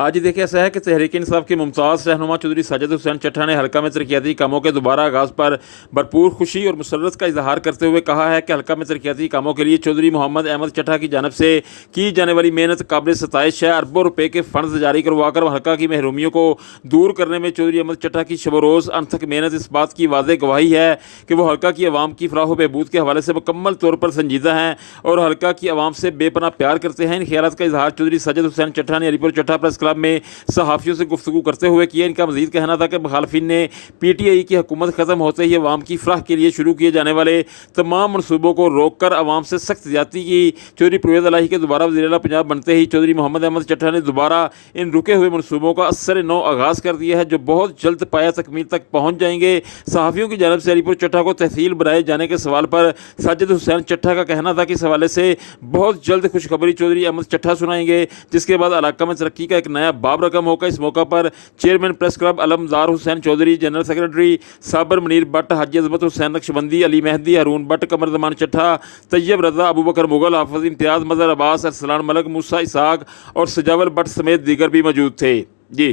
हाँ जी, देखिए ऐसा है कि तहरीक इंसाफ के मुमताज़ रहनुमा चौधरी साजिद हुसैन चट्ठा ने हल्का में तरक्याती कामों के दोबारा आगाज़ पर भरपूर खुशी और मुसर्रत का इजहार करते हुए कहा है कि हल्का में तरक्याती कामों के लिए चौधरी मोहम्मद अहमद चट्ठा की जानब से की जाने वाली मेहनत काबिल सताइश है। अरबों रुपए के फंड जारी करवाकर हल्का की महरूमियों को दूर करने में चौधरी अहमद चट्ठा की शब रोज़ अनथक मेहनत इस बात की वाज़ेह गवाही है कि वो हल्का की आवाम की फलाह बहबूद के हवाले से मुकम्मल तौर पर संजीदा हैं और हल्का की आवाम से बेपनाह प्यार करते हैं। इन ख्यालात का इजहार चौधरी साजिद हुसैन चट्ठा ने अलीपुर चट्ठा प्रेस क्लब में सहाफ़ियों से गुफ्तगू करते हुए किया। इनका मज़ीद कहना था कि मुखालफिन ने PTI की हुकूमत ख़त्म होते ही अवाम की फलाह के लिए शुरू किए जाने वाले तमाम मनसूबों को रोक कर अवाम से सख्त ज़्यादती की। चौधरी परवेज़ इलाही के दोबारा वज़ीर आला पंजाब बनते ही चौधरी मोहम्मद अहमद चट्ठा ने दोबारा इन रुके हुए मनसूबों का असर नौ आगाज़ कर दिया है, जो बहुत जल्द पाया तकमील तक पहुँच जाएंगे। सहाफ़ियों की जानब से अलीपुर चट्ठा को तहसील बनाए जाने के सवाल पर साजिद हुसैन चट्ठा का कहना था कि इस हवाले से बहुत जल्द खुशखबरी चौधरी अहमद चट्ठा सुनाएंगे, जिसके बाद इलाका में तरक्की का एक नया बाब रकम होगा। इस मौका पर chairman press club Alamdar Hussain Chaudhry, general secretary Sabir Munir Bhatt, Haji Azmat Hussain Naqshbandi, Ali Mehdi, Haroon Bhatt, Qamar Zaman Chattha, Tayyab Raza, Abu Bakar Mughal, Hafiz Imtiaz, Mazhar Abbas, Arsalan Malik, Musa Ishaq और सजावल भट्ट समेत दीगर भी मौजूद थे। जी।